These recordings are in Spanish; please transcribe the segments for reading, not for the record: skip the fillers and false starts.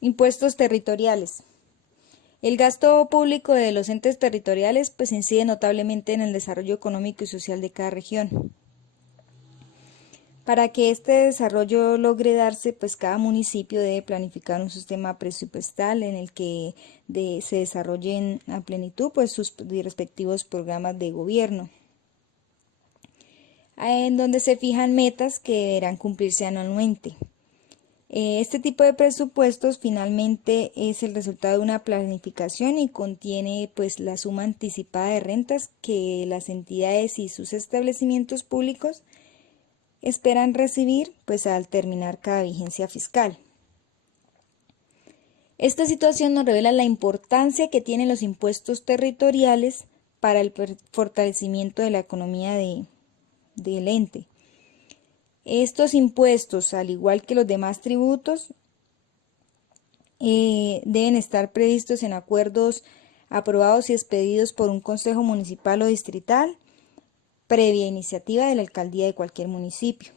Impuestos territoriales. El gasto público de los entes territoriales pues incide notablemente en el desarrollo económico y social de cada región. Para que este desarrollo logre darse, pues cada municipio debe planificar un sistema presupuestal en el que se desarrollen a plenitud pues sus respectivos programas de gobierno, en donde se fijan metas que deberán cumplirse anualmente. Este tipo de presupuestos finalmente es el resultado de una planificación y contiene pues la suma anticipada de rentas que las entidades y sus establecimientos públicos esperan recibir pues al terminar cada vigencia fiscal. Esta situación nos revela la importancia que tienen los impuestos territoriales para el fortalecimiento de la economía del ente. Estos impuestos, al igual que los demás tributos, deben estar previstos en acuerdos aprobados y expedidos por un consejo municipal o distrital, previa iniciativa de la alcaldía de cualquier municipio.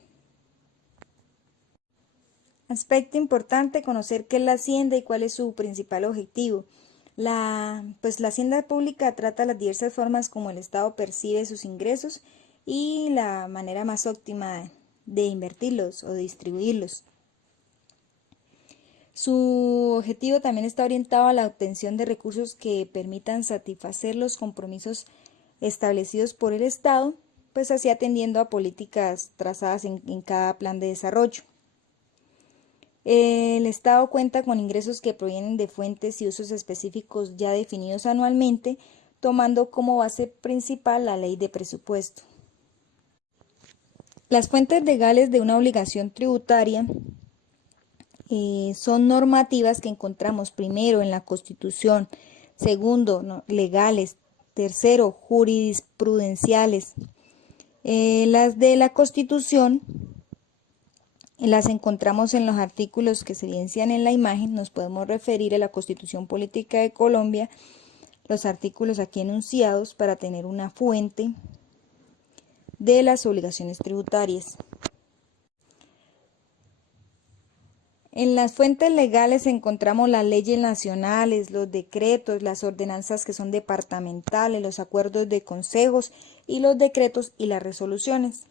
Aspecto importante, conocer qué es la hacienda y cuál es su principal objetivo. La hacienda pública trata las diversas formas como el Estado percibe sus ingresos y la manera más óptima de invertirlos o de distribuirlos. Su objetivo también está orientado a la obtención de recursos que permitan satisfacer los compromisos establecidos por el Estado, pues así atendiendo a políticas trazadas en cada plan de desarrollo. El Estado cuenta con ingresos que provienen de fuentes y usos específicos ya definidos anualmente, tomando como base principal la ley de presupuesto. Las fuentes legales de una obligación tributaria son normativas que encontramos primero en la Constitución, segundo, legales, tercero, jurisprudenciales. Las de la Constitución las encontramos en los artículos que se evidencian en la imagen. Nos podemos referir a la Constitución Política de Colombia, los artículos aquí enunciados para tener una fuente de las obligaciones tributarias. En las fuentes legales encontramos las leyes nacionales, los decretos, las ordenanzas que son departamentales, los acuerdos de consejos y los decretos y las resoluciones.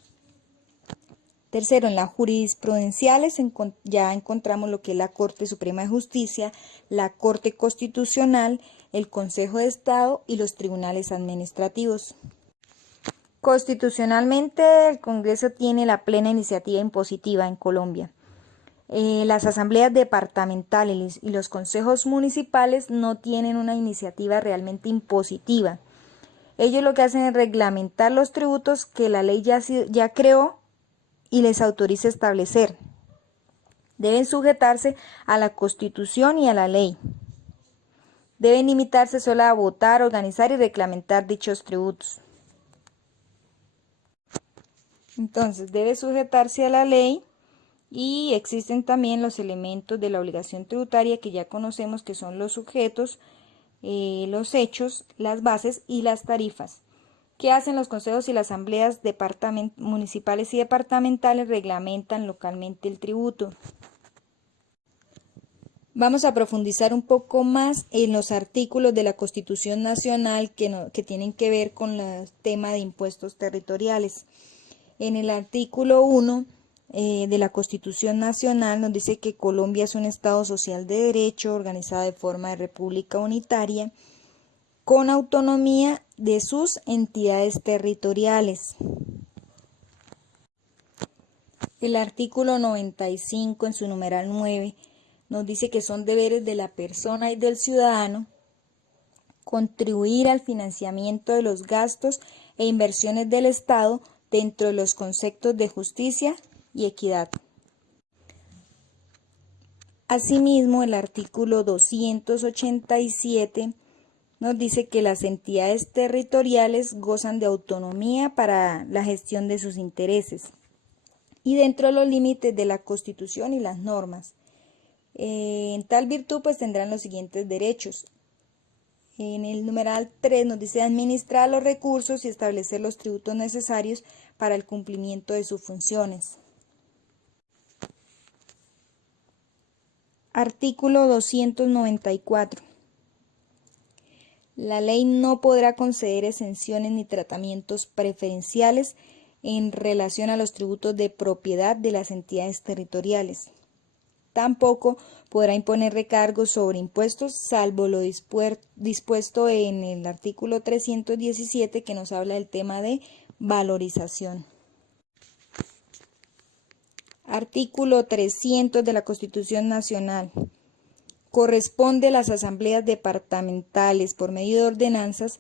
Tercero, en las jurisprudenciales ya encontramos lo que es la Corte Suprema de Justicia, la Corte Constitucional, el Consejo de Estado y los tribunales administrativos. Constitucionalmente, el Congreso tiene la plena iniciativa impositiva en Colombia. Las asambleas departamentales y los consejos municipales no tienen una iniciativa realmente impositiva. Ellos lo que hacen es reglamentar los tributos que la ley ya creó y les autoriza establecer. Deben sujetarse a la Constitución y a la ley. Deben limitarse solo a votar, organizar y reglamentar dichos tributos. Entonces, debe sujetarse a la ley y existen también los elementos de la obligación tributaria que ya conocemos, que son los sujetos, los hechos, las bases y las tarifas. ¿Qué hacen los consejos y las asambleas municipales y departamentales? Reglamentan localmente el tributo. Vamos a profundizar un poco más en los artículos de la Constitución Nacional que tienen que ver con el tema de impuestos territoriales. En el artículo 1 de la Constitución Nacional nos dice que Colombia es un Estado social de derecho, organizado de forma de república unitaria, con autonomía de sus entidades territoriales. El artículo 95 en su numeral 9 nos dice que son deberes de la persona y del ciudadano contribuir al financiamiento de los gastos e inversiones del Estado dentro de los conceptos de justicia y equidad. Asimismo, el artículo 287 nos dice que las entidades territoriales gozan de autonomía para la gestión de sus intereses y dentro de los límites de la Constitución y las normas. En tal virtud, pues tendrán los siguientes derechos. En el numeral 3 nos dice administrar los recursos y establecer los tributos necesarios para el cumplimiento de sus funciones. Artículo 294. La ley no podrá conceder exenciones ni tratamientos preferenciales en relación a los tributos de propiedad de las entidades territoriales. Tampoco podrá imponer recargos sobre impuestos, salvo lo dispuesto en el artículo 317, que nos habla del tema de valorización. Artículo 300 de la Constitución Nacional. Corresponde a las asambleas departamentales, por medio de ordenanzas,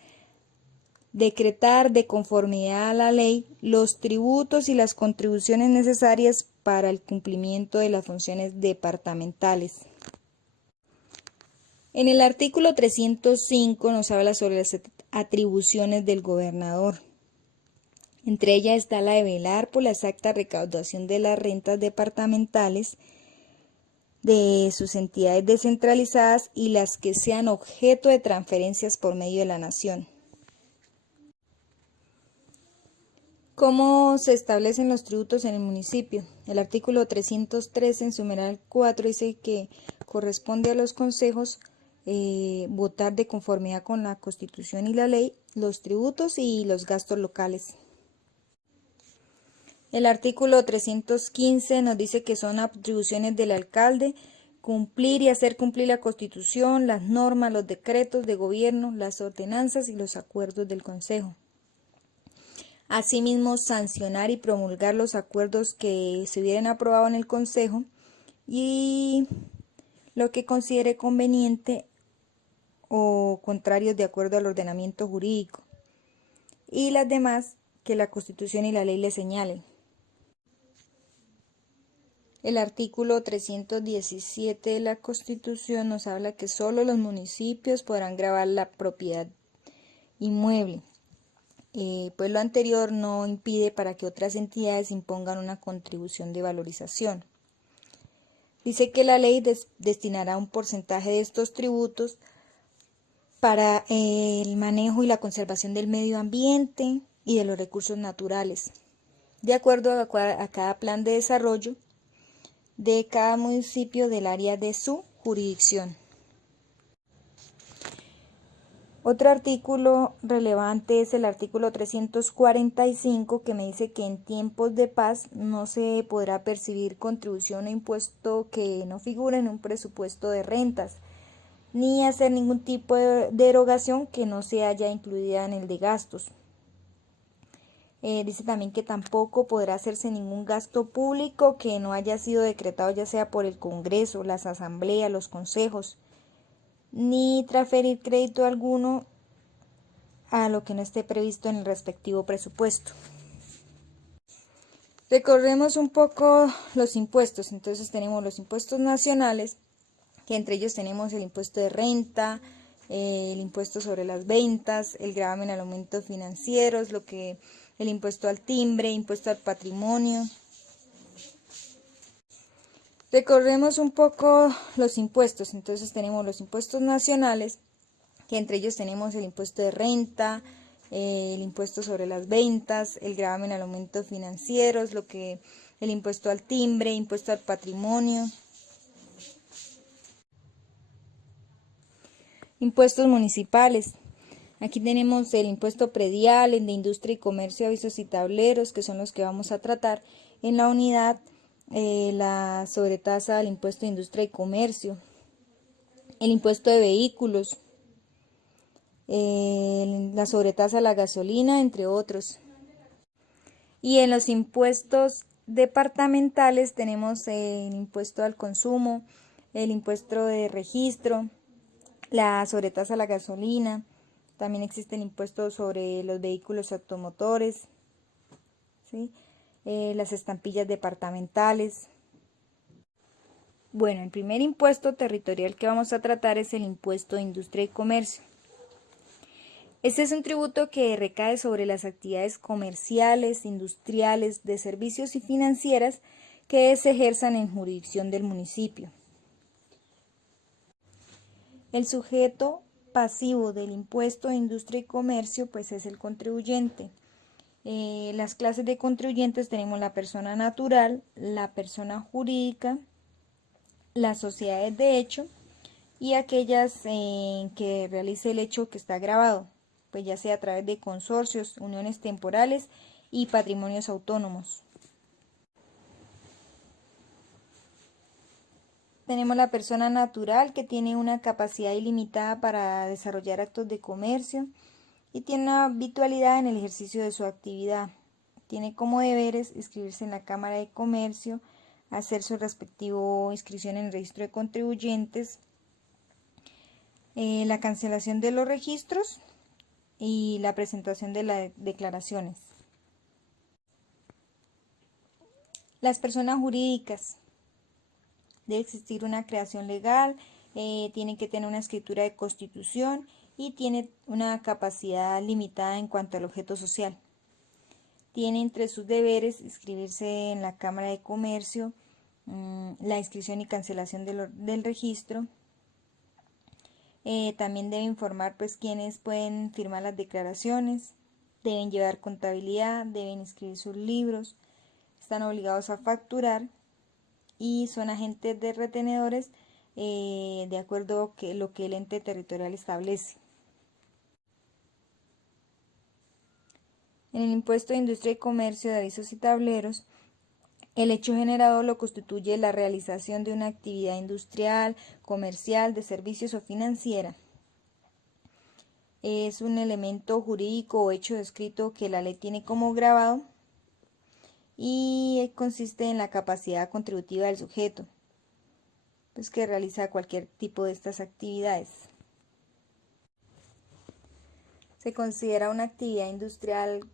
decretar de conformidad a la ley los tributos y las contribuciones necesarias para el cumplimiento de las funciones departamentales. En el artículo 305 nos habla sobre las atribuciones del gobernador. Entre ellas está la de velar por la exacta recaudación de las rentas departamentales de sus entidades descentralizadas y las que sean objeto de transferencias por medio de la nación. ¿Cómo se establecen los tributos en el municipio? El artículo 313 en su numeral 4 dice que corresponde a los consejos votar de conformidad con la Constitución y la ley los tributos y los gastos locales. El artículo 315 nos dice que son atribuciones del alcalde cumplir y hacer cumplir la Constitución, las normas, los decretos de gobierno, las ordenanzas y los acuerdos del Consejo. Asimismo, sancionar y promulgar los acuerdos que se hubieran aprobado en el Consejo y lo que considere conveniente o contrarios de acuerdo al ordenamiento jurídico, y las demás que la Constitución y la ley le señalen. El artículo 317 de la Constitución nos habla que solo los municipios podrán gravar la propiedad inmueble. Pues lo anterior no impide para que otras entidades impongan una contribución de valorización. Dice que la ley destinará un porcentaje de estos tributos para el manejo y la conservación del medio ambiente y de los recursos naturales, de acuerdo a cada plan de desarrollo de cada municipio del área de su jurisdicción. Otro artículo relevante es el artículo 345, que me dice que en tiempos de paz no se podrá percibir contribución o impuesto que no figure en un presupuesto de rentas, ni hacer ningún tipo de derogación que no se haya incluida en el de gastos. Dice también que tampoco podrá hacerse ningún gasto público que no haya sido decretado ya sea por el Congreso, las asambleas, los consejos, ni transferir crédito alguno a lo que no esté previsto en el respectivo presupuesto. Recorremos un poco los impuestos. Entonces tenemos los impuestos nacionales, que entre ellos tenemos el impuesto de renta, el impuesto sobre las ventas, el gravamen al aumento financieros, el impuesto al timbre, impuesto al patrimonio. Recorremos un poco los impuestos. Entonces tenemos los impuestos nacionales, que entre ellos tenemos el impuesto de renta, el impuesto sobre las ventas, el gravamen al aumento financieros, el impuesto al timbre, impuesto al patrimonio. Impuestos municipales. Aquí tenemos el impuesto predial, el de industria y comercio, avisos y tableros, que son los que vamos a tratar en la unidad, la sobretasa del impuesto de industria y comercio, el impuesto de vehículos, la sobretasa a la gasolina, entre otros. Y en los impuestos departamentales tenemos el impuesto al consumo, el impuesto de registro, la sobretasa a la gasolina. También existe el impuesto sobre los vehículos automotores, ¿sí? Las estampillas departamentales. Bueno, el primer impuesto territorial que vamos a tratar es el impuesto de industria y comercio. Este es un tributo que recae sobre las actividades comerciales, industriales, de servicios y financieras que se ejerzan en jurisdicción del municipio. El sujeto pasivo del impuesto de industria y comercio pues es el contribuyente. Las clases de contribuyentes tenemos la persona natural, la persona jurídica las sociedades de hecho y aquellas en que realice el hecho que está grabado, pues ya sea a través de consorcios, uniones temporales y patrimonios autónomos. Tenemos la persona natural, que tiene una capacidad ilimitada para desarrollar actos de comercio y tiene una habitualidad en el ejercicio de su actividad. Tiene como deberes inscribirse en la Cámara de Comercio, hacer su respectivo inscripción en el registro de contribuyentes, la cancelación de los registros y la presentación de las declaraciones. Las personas jurídicas. Debe existir una creación legal, tiene que tener una escritura de constitución y tiene una capacidad limitada en cuanto al objeto social. Tiene entre sus deberes inscribirse en la Cámara de Comercio, la inscripción y cancelación del registro. También debe informar pues quiénes pueden firmar las declaraciones, deben llevar contabilidad, deben inscribir sus libros, están obligados a facturar y son agentes de retenedores de acuerdo a lo que el ente territorial establece. En el impuesto de industria y comercio de avisos y tableros, el hecho generador lo constituye la realización de una actividad industrial, comercial, de servicios o financiera. Es un elemento jurídico o hecho descrito que la ley tiene como grabado y consiste en la capacidad contributiva del sujeto, pues que realiza cualquier tipo de estas actividades. Se considera una actividad industrial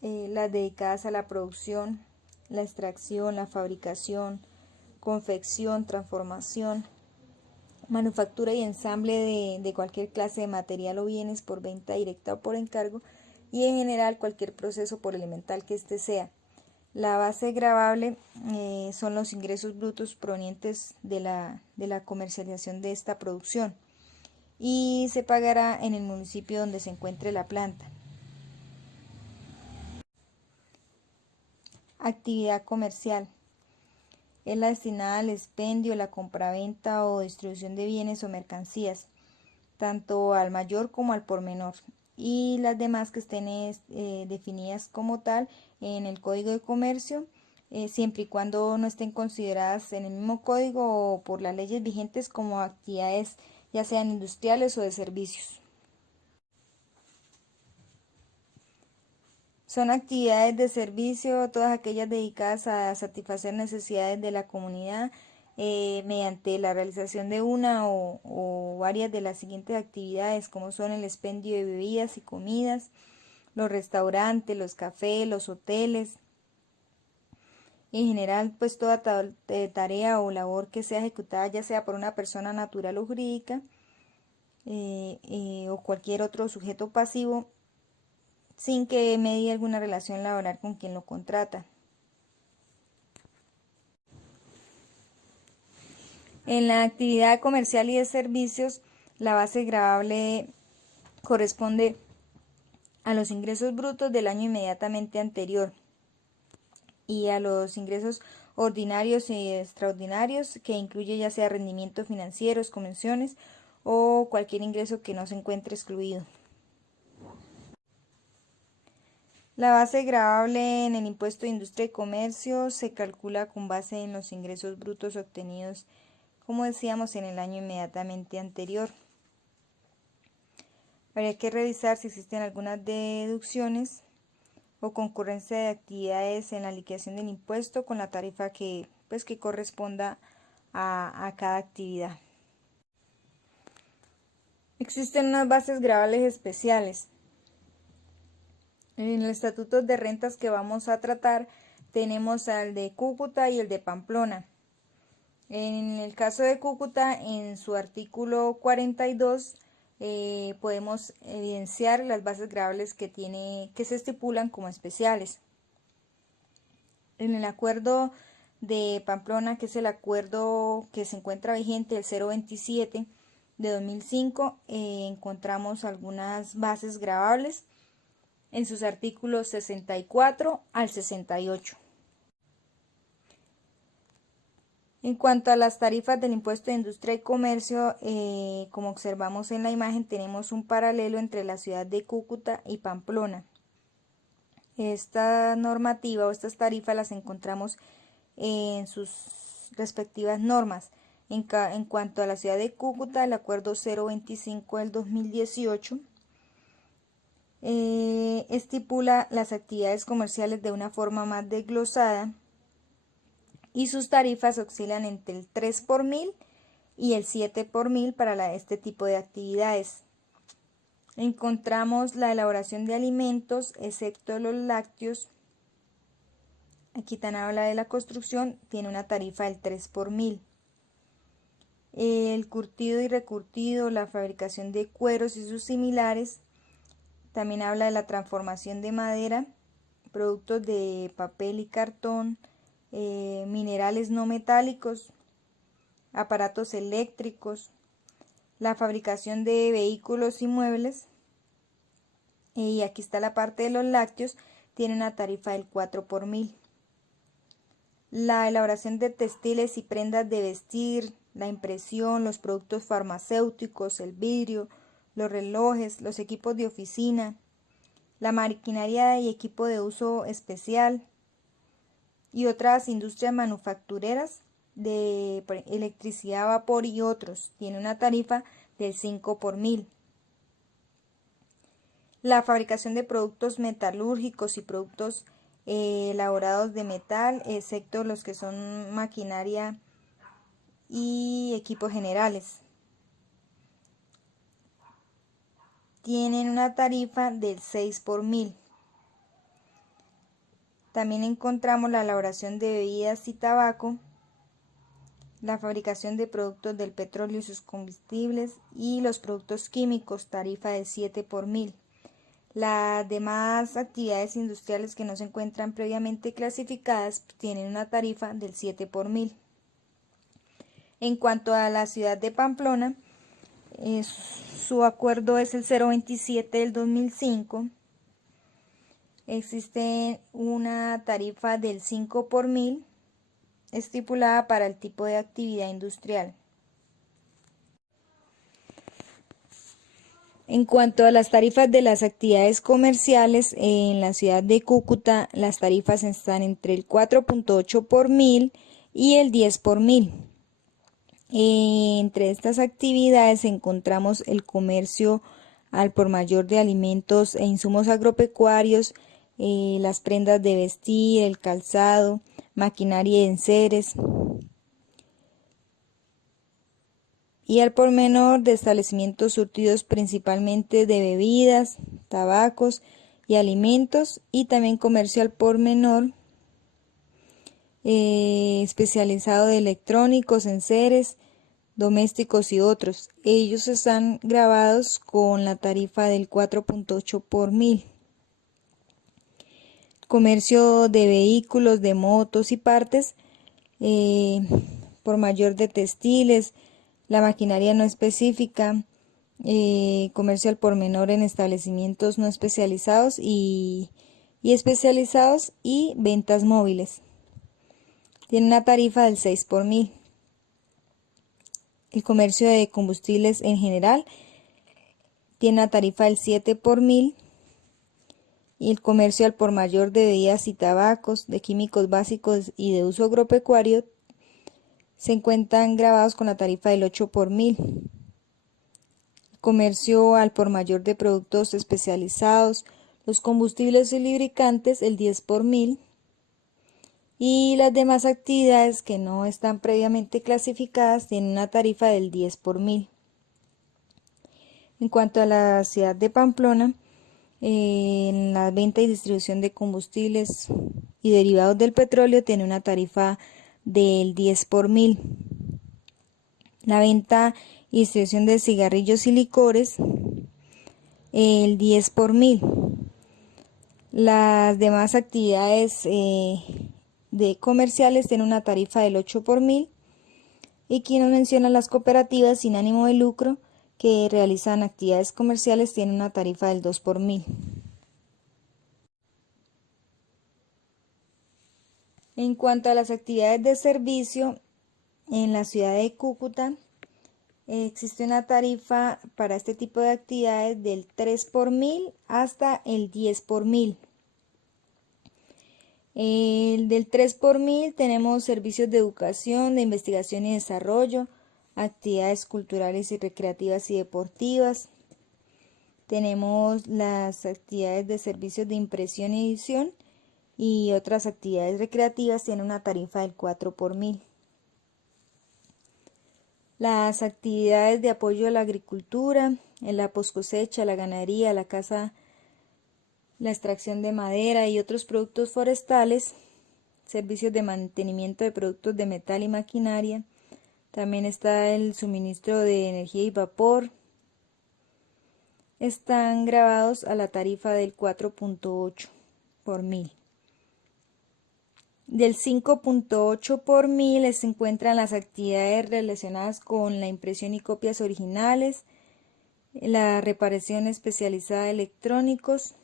las dedicadas a la producción, la extracción, la fabricación, confección, transformación, manufactura y ensamble de cualquier clase de material o bienes por venta directa o por encargo, y en general cualquier proceso por elemental que éste sea. La base gravable son los ingresos brutos provenientes de la comercialización de esta producción y se pagará en el municipio donde se encuentre la planta. Actividad comercial. Es la destinada al expendio, la compraventa o distribución de bienes o mercancías, tanto al mayor como al por menor, y las demás que estén definidas como tal en el Código de Comercio, siempre y cuando no estén consideradas en el mismo código o por las leyes vigentes como actividades ya sean industriales o de servicios. Son actividades de servicio, todas aquellas dedicadas a satisfacer necesidades de la comunidad mediante la realización de una o varias de las siguientes actividades, como son el expendio de bebidas y comidas, los restaurantes, los cafés, los hoteles. En general, pues toda tarea o labor que sea ejecutada ya sea por una persona natural o jurídica o cualquier otro sujeto pasivo, sin que medie alguna relación laboral con quien lo contrata. En la actividad comercial y de servicios, la base gravable corresponde a los ingresos brutos del año inmediatamente anterior y a los ingresos ordinarios y extraordinarios, que incluye ya sea rendimientos financieros, comisiones o cualquier ingreso que no se encuentre excluido. La base gravable en el impuesto de industria y comercio se calcula con base en los ingresos brutos obtenidos, como decíamos, en el año inmediatamente anterior. Habría que revisar si existen algunas deducciones o concurrencia de actividades en la liquidación del impuesto con la tarifa que corresponda a cada actividad. Existen unas bases gravables especiales. En el estatuto de rentas que vamos a tratar tenemos al de Cúcuta y el de Pamplona. En el caso de Cúcuta, en su artículo 42, podemos evidenciar las bases gravables que se estipulan como especiales. En el acuerdo de Pamplona, que es el acuerdo que se encuentra vigente, el 027 de 2005, encontramos algunas bases gravables en sus artículos 64 al 68. En cuanto a las tarifas del impuesto de industria y comercio, como observamos en la imagen, tenemos un paralelo entre la ciudad de Cúcuta y Pamplona. Esta normativa o estas tarifas las encontramos en sus respectivas normas. En cuanto a la ciudad de Cúcuta, el acuerdo 025 del 2018 estipula las actividades comerciales de una forma más desglosada y sus tarifas oscilan entre el 3 por mil y el 7 por mil para este tipo de actividades. Encontramos la elaboración de alimentos, excepto los lácteos. Aquí también habla de la construcción, tiene una tarifa del 3 por mil. El curtido y recurtido, la fabricación de cueros y sus similares. También habla de la transformación de madera, productos de papel y cartón, minerales no metálicos, aparatos eléctricos, la fabricación de vehículos y muebles. Y aquí está la parte de los lácteos, tiene una tarifa del 4 por mil. La elaboración de textiles y prendas de vestir, la impresión, los productos farmacéuticos, el vidrio, los relojes, los equipos de oficina, la maquinaria y equipo de uso especial y otras industrias manufactureras de electricidad a vapor y otros, tiene una tarifa del 5 por mil. La fabricación de productos metalúrgicos y productos elaborados de metal, excepto los que son maquinaria y equipos generales, tienen una tarifa del 6 por mil. También encontramos la elaboración de bebidas y tabaco, la fabricación de productos del petróleo y sus combustibles y los productos químicos, tarifa de 7 por mil. Las demás actividades industriales que no se encuentran previamente clasificadas tienen una tarifa del 7 por mil. En cuanto a la ciudad de Pamplona, su acuerdo es el 027 del 2005. Existe una tarifa del 5 por mil estipulada para el tipo de actividad industrial. En cuanto a las tarifas de las actividades comerciales, en la ciudad de Cúcuta las tarifas están entre el 4.8 por mil y el 10 por mil. Entre estas actividades encontramos el comercio al por mayor de alimentos e insumos agropecuarios, las prendas de vestir, el calzado, maquinaria y enseres, y al por menor de establecimientos surtidos principalmente de bebidas, tabacos y alimentos, y también comercio al por menor especializado de electrónicos, enseres, domésticos y otros. Ellos están grabados con la tarifa del 4.8 por mil. Comercio de vehículos, de motos y partes, por mayor de textiles, la maquinaria no específica, comercio al por menor en establecimientos no especializados y especializados y ventas móviles. Tiene una tarifa del 6 por mil. El comercio de combustibles en general tiene una tarifa del 7 por mil. Y el comercio al por mayor de bebidas y tabacos, de químicos básicos y de uso agropecuario se encuentran grabados con la tarifa del 8 por mil. El comercio al por mayor de productos especializados, los combustibles y lubricantes, el 10 por mil. Y las demás actividades que no están previamente clasificadas tienen una tarifa del 10 por mil. En cuanto a la ciudad de Pamplona, en la venta y distribución de combustibles y derivados del petróleo tiene una tarifa del 10 por mil. La venta y distribución de cigarrillos y licores, el 10 por mil. Las demás actividades de comerciales tienen una tarifa del 8 por mil. Y aquí nos mencionan las cooperativas sin ánimo de lucro que realizan actividades comerciales, tienen una tarifa del 2 por mil. En cuanto a las actividades de servicio, en la ciudad de Cúcuta existe una tarifa para este tipo de actividades del 3 por mil hasta el 10 por mil. El del 3 por mil tenemos servicios de educación, de investigación y desarrollo, actividades culturales y recreativas y deportivas. Tenemos las actividades de servicios de impresión y edición y otras actividades recreativas tienen una tarifa del 4 por mil. Las actividades de apoyo a la agricultura, en la poscosecha, la ganadería, la caza, la extracción de madera y otros productos forestales, servicios de mantenimiento de productos de metal y maquinaria. También está el suministro de energía y vapor. Están grabados a la tarifa del 4.8 por mil. Del 5.8 por mil se encuentran las actividades relacionadas con la impresión y copias originales, la reparación especializada de electrónicos,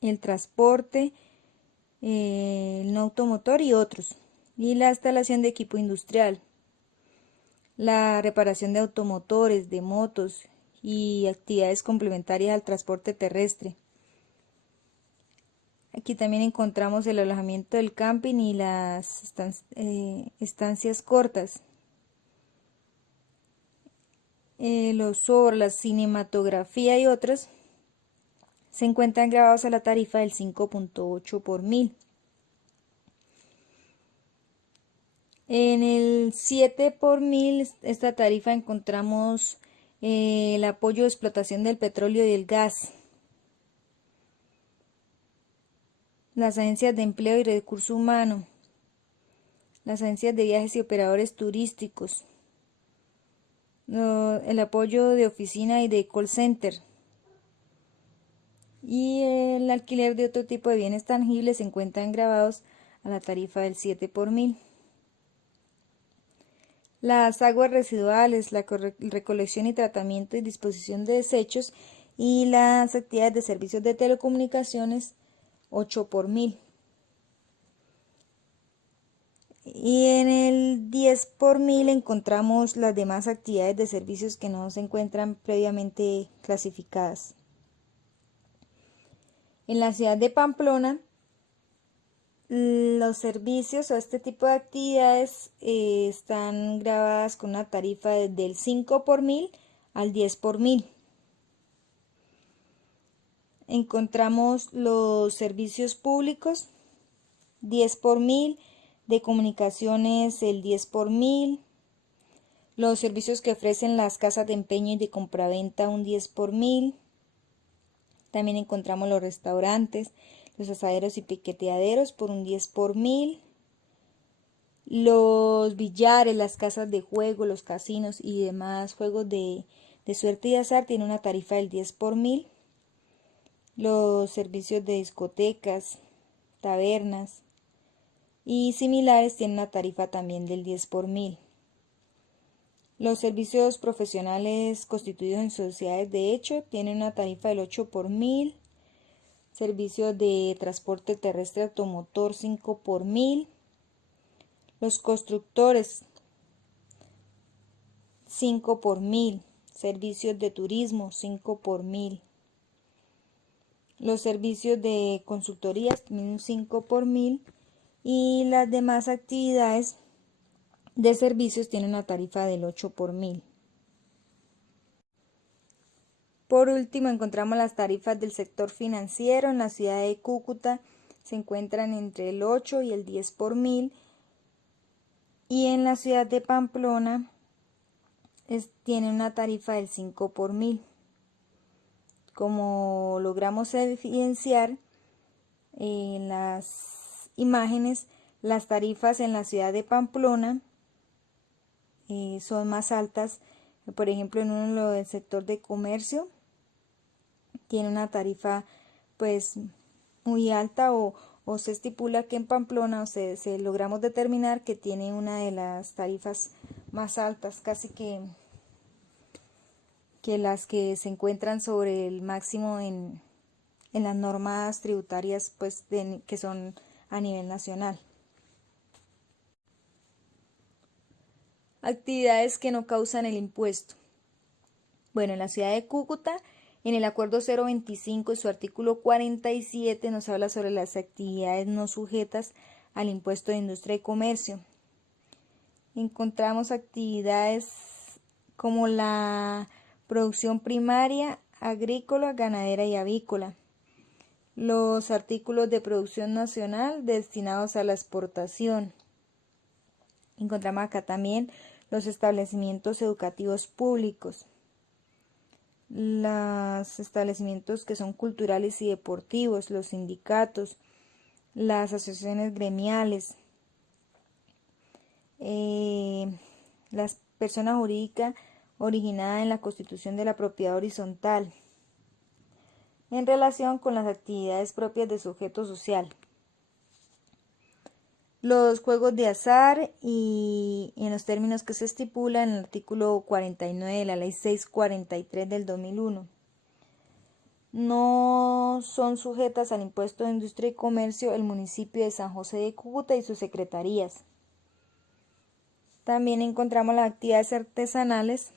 el transporte, el no automotor y otros, y la instalación de equipo industrial, la reparación de automotores, de motos y actividades complementarias al transporte terrestre. Aquí también encontramos el alojamiento del camping y las estancias cortas. Los obras, la cinematografía y otros se encuentran grabados a la tarifa del 5.8 por mil. En el 7 por mil, esta tarifa encontramos el apoyo de explotación del petróleo y el gas, las agencias de empleo y recurso humano, las agencias de viajes y operadores turísticos, el apoyo de oficina y de call center, y el alquiler de otro tipo de bienes tangibles se encuentran grabados a la tarifa del 7 por mil. Las aguas residuales, la recolección y tratamiento y disposición de desechos y las actividades de servicios de telecomunicaciones 8 por mil. Y en el 10 por mil encontramos las demás actividades de servicios que no se encuentran previamente clasificadas. En la ciudad de Pamplona, los servicios o este tipo de actividades están grabadas con una tarifa del 5 por mil al 10 por mil. Encontramos los servicios públicos 10 por mil, de comunicaciones el 10 por mil, los servicios que ofrecen las casas de empeño y de compraventa un 10 por mil. También encontramos los restaurantes, los asaderos y piqueteaderos por un 10 por mil. Los billares, las casas de juego, los casinos y demás juegos de suerte y azar tienen una tarifa del 10 por mil. Los servicios de discotecas, tabernas y similares tienen una tarifa también del 10 por mil. Los servicios profesionales constituidos en sociedades de hecho tienen una tarifa del 8 por mil. Servicios de transporte terrestre automotor 5 por mil. Los constructores 5 por mil. Servicios de turismo 5 por mil. Los servicios de consultorías también 5 por mil. Y las demás actividades de servicios tienen una tarifa del 8 por mil. Por último, encontramos las tarifas del sector financiero. En la ciudad de Cúcuta se encuentran entre el 8 y el 10 por mil. Y en la ciudad de Pamplona tiene una tarifa del 5 por mil. Como logramos evidenciar en las imágenes, las tarifas en la ciudad de Pamplona son más altas. Por ejemplo, en uno del sector de comercio tiene una tarifa pues muy alta, o se estipula que en Pamplona se logramos determinar que tiene una de las tarifas más altas, casi que las que se encuentran sobre el máximo en las normas tributarias pues que son a nivel nacional. Actividades que no causan el impuesto. Bueno, en la ciudad de Cúcuta, en el acuerdo 025, en su artículo 47, nos habla sobre las actividades no sujetas al impuesto de industria y comercio. Encontramos actividades como la producción primaria, agrícola, ganadera y avícola. Los artículos de producción nacional destinados a la exportación. Encontramos acá también los establecimientos educativos públicos, los establecimientos que son culturales y deportivos, los sindicatos, las asociaciones gremiales, las personas jurídicas originadas en la constitución de la propiedad horizontal, en relación con las actividades propias de sujeto social. Los juegos de azar y en los términos que se estipulan en el artículo 49 de la ley 643 del 2001. No son sujetas al impuesto de industria y comercio el municipio de San José de Cúcuta y sus secretarías. También encontramos las actividades artesanales,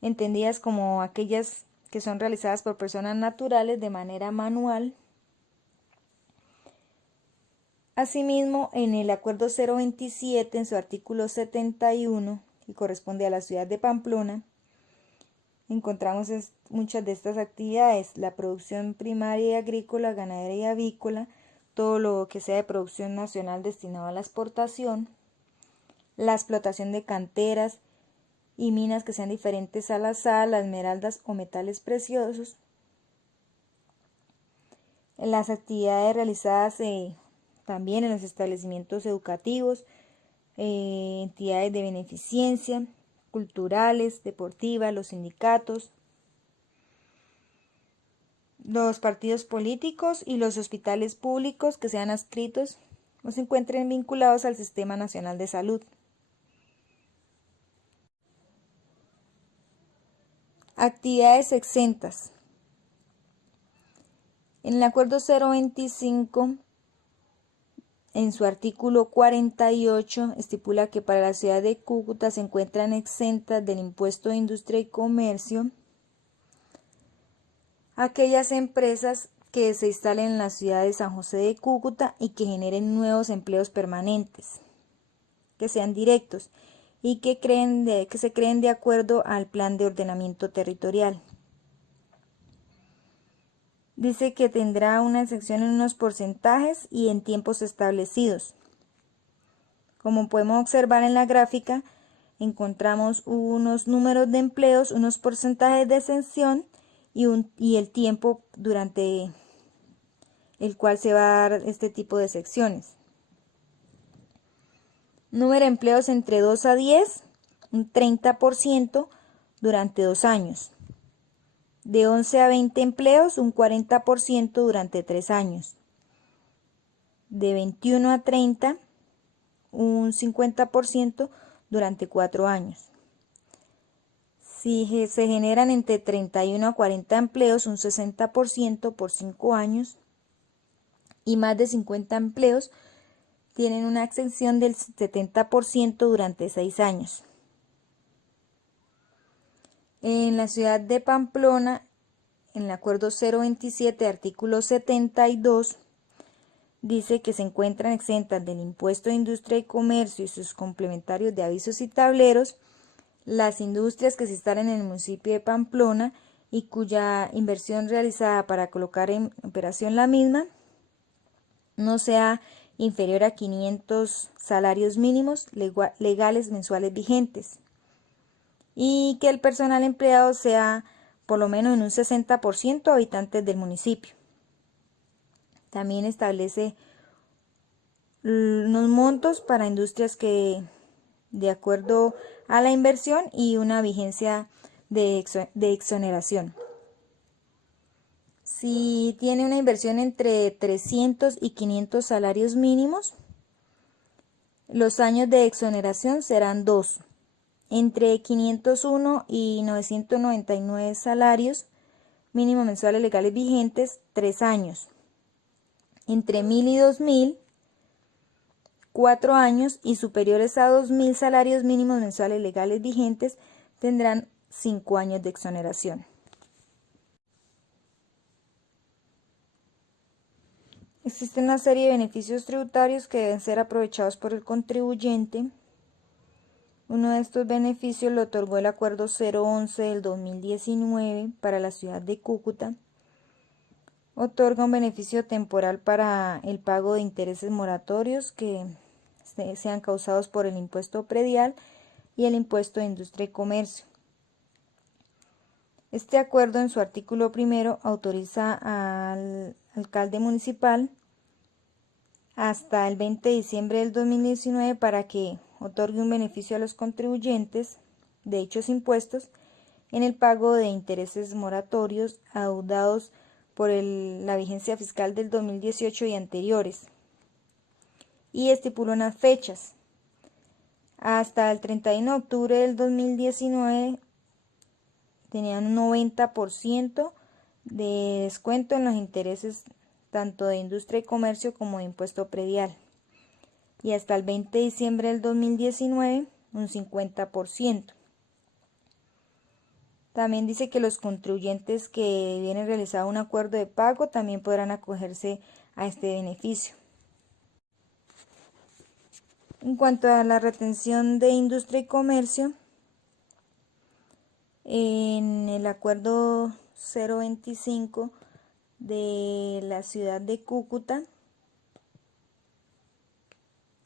entendidas como aquellas que son realizadas por personas naturales de manera manual. Asimismo, en el acuerdo 027, en su artículo 71, que corresponde a la ciudad de Pamplona, encontramos muchas de estas actividades: la producción primaria y agrícola, ganadera y avícola, todo lo que sea de producción nacional destinado a la exportación, la explotación de canteras y minas que sean diferentes a la sal, las esmeraldas o metales preciosos, las actividades realizadas también en los establecimientos educativos, entidades de beneficencia, culturales, deportivas, los sindicatos, los partidos políticos y los hospitales públicos que sean adscritos o se encuentren vinculados al Sistema Nacional de Salud. Actividades exentas. En el acuerdo 025, en su artículo 48, estipula que para la ciudad de Cúcuta se encuentran exentas del impuesto de industria y comercio aquellas empresas que se instalen en la ciudad de San José de Cúcuta y que generen nuevos empleos permanentes, que sean directos y que se creen de acuerdo al plan de ordenamiento territorial. Dice que tendrá una exención en unos porcentajes y en tiempos establecidos. Como podemos observar en la gráfica, encontramos unos números de empleos, unos porcentajes de exención y el tiempo durante el cual se va a dar este tipo de secciones. Número de empleos entre 2 a 10, un 30% durante 2 años. De 11 a 20 empleos, un 40% durante 3 años. De 21 a 30, un 50% durante 4 años. Si se generan entre 31 a 40 empleos, un 60% por 5 años. Y más de 50 empleos tienen una exención del 70% durante 6 años. En la ciudad de Pamplona, en el acuerdo 027, artículo 72, dice que se encuentran exentas del impuesto de industria y comercio y sus complementarios de avisos y tableros las industrias que se instalen en el municipio de Pamplona y cuya inversión realizada para colocar en operación la misma no sea inferior a 500 salarios mínimos legales mensuales vigentes, y que el personal empleado sea por lo menos en un 60% habitantes del municipio. También establece unos montos para industrias que, de acuerdo a la inversión, y una vigencia de exoneración. Si tiene una inversión entre 300 y 500 salarios mínimos, los años de exoneración serán 2. Entre 501 y 999 salarios mínimos mensuales legales vigentes, 3 años. Entre 1000 y 2000, 4 años y superiores a 2.000 salarios mínimos mensuales legales vigentes tendrán 5 años de exoneración. Existe una serie de beneficios tributarios que deben ser aprovechados por el contribuyente. Uno de estos beneficios lo otorgó el Acuerdo 011 del 2019 para la ciudad de Cúcuta. Otorga un beneficio temporal para el pago de intereses moratorios que sean causados por el impuesto predial y el impuesto de industria y comercio. Este acuerdo en su artículo primero autoriza al alcalde municipal hasta el 20 de diciembre del 2019 para que otorgue un beneficio a los contribuyentes de dichos impuestos en el pago de intereses moratorios adeudados por la vigencia fiscal del 2018 y anteriores, y estipuló unas fechas. Hasta el 31 de octubre del 2019 tenían un 90% de descuento en los intereses tanto de industria y comercio como de impuesto predial, y hasta el 20 de diciembre del 2019 un 50%. También dice que los contribuyentes que vienen realizado un acuerdo de pago también podrán acogerse a este beneficio. En cuanto a la retención de industria y comercio, en el acuerdo 025 de la ciudad de Cúcuta,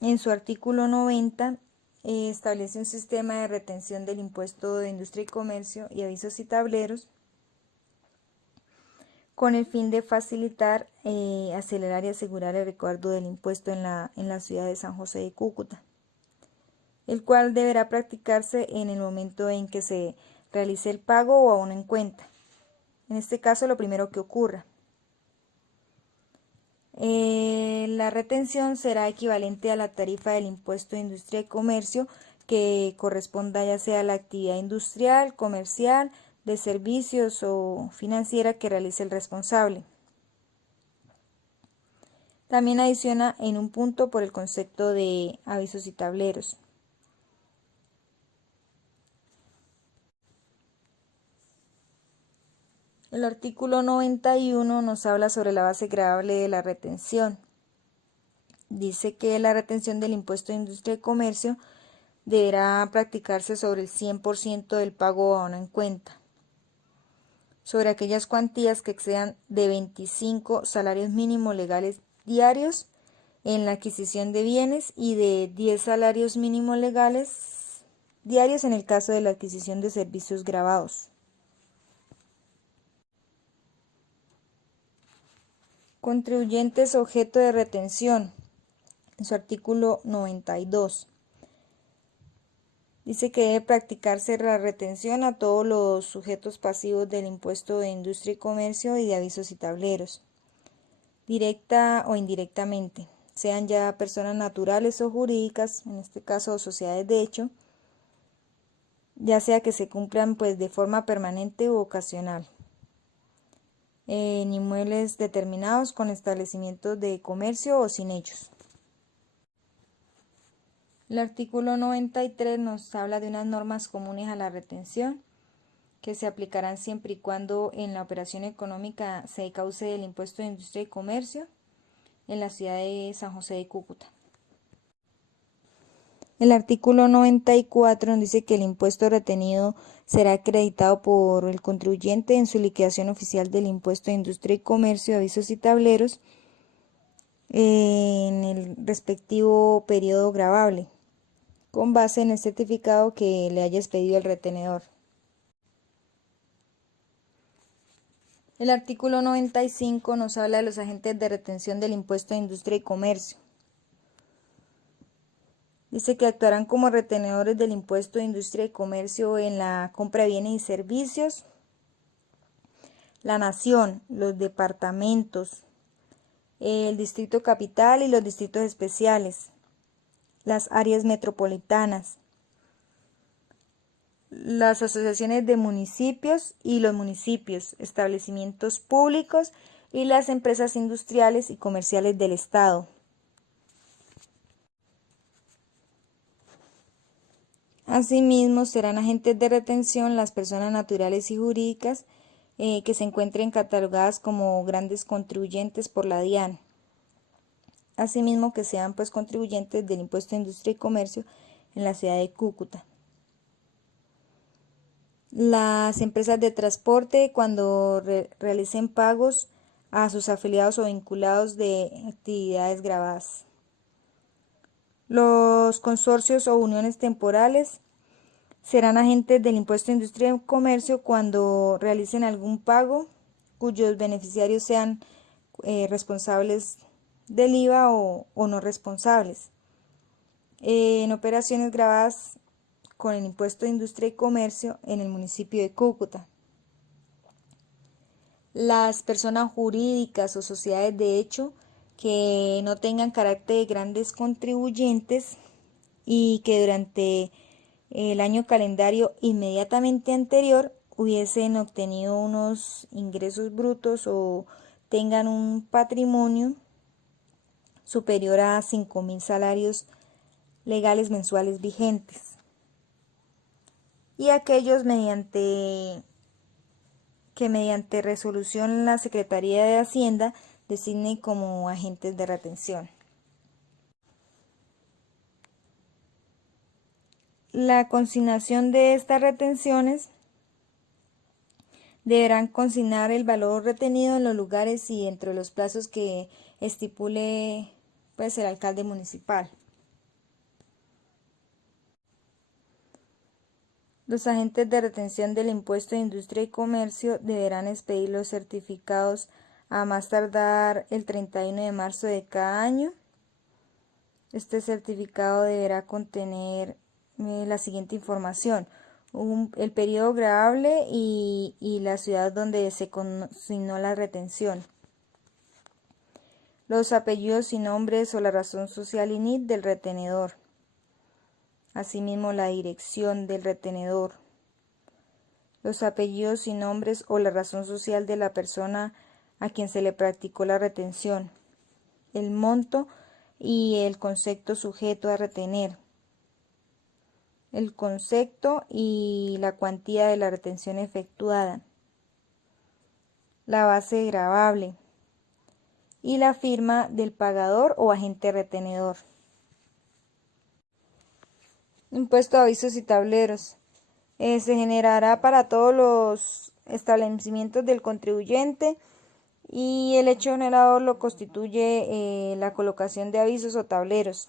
en su artículo 90, establece un sistema de retención del impuesto de industria y comercio y avisos y tableros con el fin de facilitar, acelerar y asegurar el recuerdo del impuesto en la ciudad de San José de Cúcuta, el cual deberá practicarse en el momento en que se realice el pago o aún en cuenta. En este caso, lo primero que ocurra. La retención será equivalente a la tarifa del impuesto de industria y comercio que corresponda ya sea a la actividad industrial, comercial, de servicios o financiera que realice el responsable. También adiciona en un punto por el concepto de avisos y tableros. El artículo 91 nos habla sobre la base gravable de la retención. Dice que la retención del impuesto de industria y comercio deberá practicarse sobre el 100% del pago aún en cuenta, sobre aquellas cuantías que excedan de 25 salarios mínimos legales diarios en la adquisición de bienes y de 10 salarios mínimos legales diarios en el caso de la adquisición de servicios gravados. Contribuyentes objeto de retención, en su artículo 92. Dice que debe practicarse la retención a todos los sujetos pasivos del impuesto de industria y comercio y de avisos y tableros, directa o indirectamente, sean ya personas naturales o jurídicas, en este caso sociedades de hecho, ya sea que se cumplan de forma permanente u ocasional, en inmuebles determinados con establecimientos de comercio o sin ellos. El artículo 93 nos habla de unas normas comunes a la retención que se aplicarán siempre y cuando en la operación económica se cause el impuesto de industria y comercio en la ciudad de San José de Cúcuta. El artículo 94 nos dice que el impuesto retenido será acreditado por el contribuyente en su liquidación oficial del impuesto de industria y comercio, avisos y tableros en el respectivo periodo gravable, con base en el certificado que le haya expedido el retenedor. El artículo 95 nos habla de los agentes de retención del impuesto de industria y comercio. Dice que actuarán como retenedores del impuesto de industria y comercio en la compra de bienes y servicios, la nación, los departamentos, el distrito capital y los distritos especiales, las áreas metropolitanas, las asociaciones de municipios y los municipios, establecimientos públicos y las empresas industriales y comerciales del Estado. Asimismo, serán agentes de retención las personas naturales y jurídicas que se encuentren catalogadas como grandes contribuyentes por la DIAN. Asimismo, que sean pues contribuyentes del impuesto de industria y comercio en la ciudad de Cúcuta. Las empresas de transporte, cuando realicen pagos a sus afiliados o vinculados de actividades gravadas. Los consorcios o uniones temporales serán agentes del impuesto de industria y comercio cuando realicen algún pago cuyos beneficiarios sean responsables del IVA o no responsables. En operaciones gravadas con el impuesto de industria y comercio en el municipio de Cúcuta. Las personas jurídicas o sociedades de hecho que no tengan carácter de grandes contribuyentes y que durante el año calendario inmediatamente anterior hubiesen obtenido unos ingresos brutos o tengan un patrimonio superior a 5.000 salarios legales mensuales vigentes. Y aquellos que mediante resolución la Secretaría de Hacienda designe como agentes de retención. La consignación de estas retenciones deberán consignar el valor retenido en los lugares y dentro de los plazos que estipule pues, el alcalde municipal. Los agentes de retención del impuesto de industria y comercio deberán expedir los certificados a más tardar el 31 de marzo de cada año. Este certificado deberá contener la siguiente información: el periodo gravable y la ciudad donde se consignó la retención, los apellidos y nombres o la razón social y NIT del retenedor, asimismo la dirección del retenedor, los apellidos y nombres o la razón social de la persona a quien se le practicó la retención, el monto y el concepto sujeto a retener, el concepto y la cuantía de la retención efectuada, la base gravable y la firma del pagador o agente retenedor. Impuesto a avisos y tableros. Se generará para todos los establecimientos del contribuyente y el hecho generador lo constituye la colocación de avisos o tableros,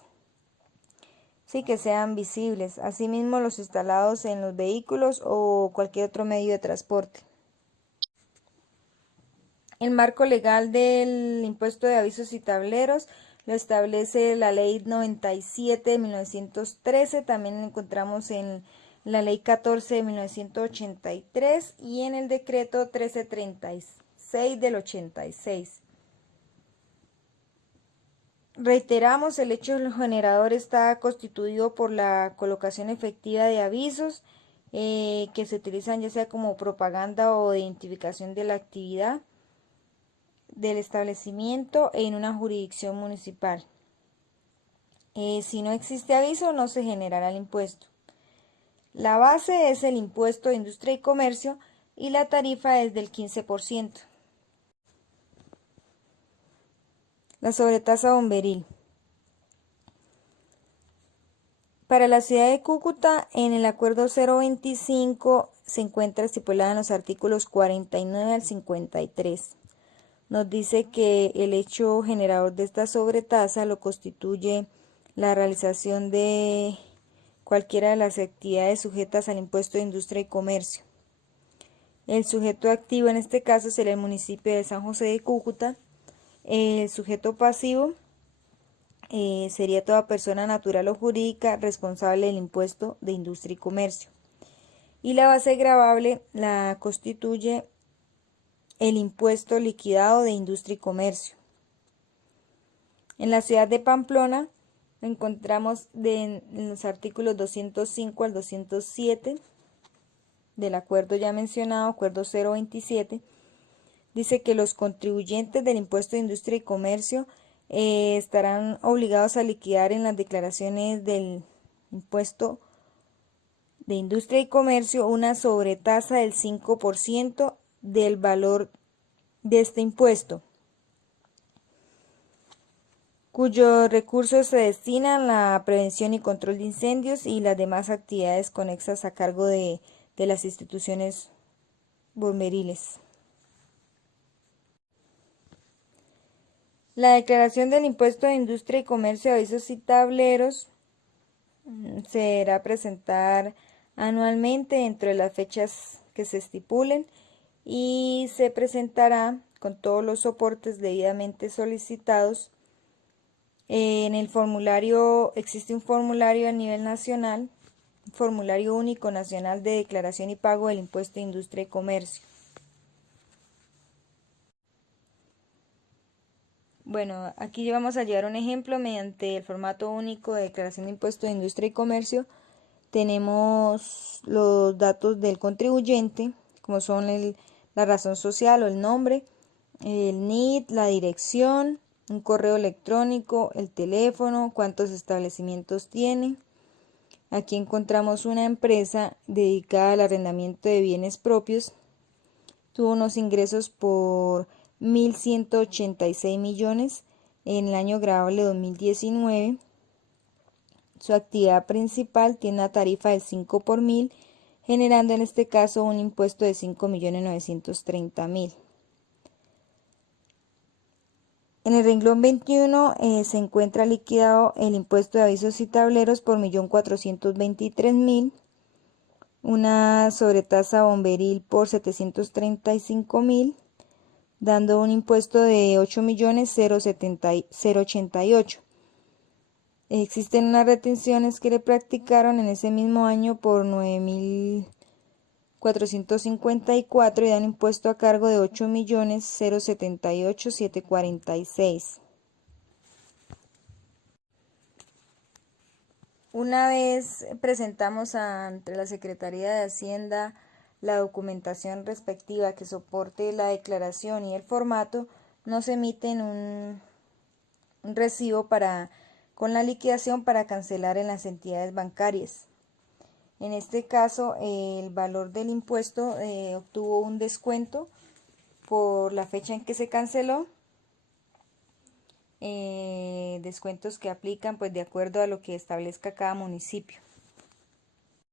sí, que sean visibles, asimismo los instalados en los vehículos o cualquier otro medio de transporte. El marco legal del impuesto de avisos y tableros lo establece la Ley 97 de 1913, también lo encontramos en la Ley 14 de 1983 y en el Decreto 1336 del 86. Reiteramos, el hecho generador está constituido por la colocación efectiva de avisos que se utilizan ya sea como propaganda o de identificación de la actividad del establecimiento en una jurisdicción municipal. Si no existe aviso, no se generará el impuesto. La base es el impuesto de industria y comercio y la tarifa es del 15%. La sobretasa bomberil. Para la ciudad de Cúcuta, en el acuerdo 025 se encuentra estipulada en los artículos 49 al 53. Nos dice que el hecho generador de esta sobretasa lo constituye la realización de cualquiera de las actividades sujetas al impuesto de industria y comercio. El sujeto activo en este caso será el municipio de San José de Cúcuta. El sujeto pasivo sería toda persona natural o jurídica responsable del impuesto de industria y comercio. Y la base gravable la constituye el impuesto liquidado de industria y comercio. En la ciudad de Pamplona encontramos en los artículos 205 al 207 del acuerdo ya mencionado, acuerdo 027, dice que los contribuyentes del impuesto de industria y comercio estarán obligados a liquidar en las declaraciones del impuesto de Industria y Comercio una sobretasa del 5% del valor de este impuesto, cuyos recursos se destinan a la prevención y control de incendios y las demás actividades conexas a cargo de las instituciones bomberiles. La declaración del impuesto de Industria y Comercio de avisos y tableros se deberá presentar anualmente dentro de las fechas que se estipulen y se presentará con todos los soportes debidamente solicitados. En el formulario, existe un formulario a nivel nacional, un formulario único nacional de declaración y pago del impuesto de Industria y Comercio. Bueno, aquí vamos a llevar un ejemplo mediante el formato único de declaración de impuesto de Industria y Comercio. Tenemos los datos del contribuyente, como son la razón social o el nombre, el NIT, la dirección, un correo electrónico, el teléfono, cuántos establecimientos tiene. Aquí encontramos una empresa dedicada al arrendamiento de bienes propios. Tuvo unos ingresos por 1.186 millones en el año grabable 2019. Su actividad principal tiene una tarifa del 5 por mil, generando en este caso un impuesto de 5.930.000. En el renglón 21 se encuentra liquidado el impuesto de avisos y tableros por 1.423.000, una sobretasa bomberil por 735.000, dando un impuesto de 8.088. Existen unas retenciones que le practicaron en ese mismo año por 9.454 y dan impuesto a cargo de 8.078.746. Una vez presentamos ante la Secretaría de Hacienda la documentación respectiva que soporte la declaración y el formato, nos emiten un recibo con la liquidación para cancelar en las entidades bancarias. En este caso, el valor del impuesto obtuvo un descuento por la fecha en que se canceló, descuentos que aplican pues de acuerdo a lo que establezca cada municipio.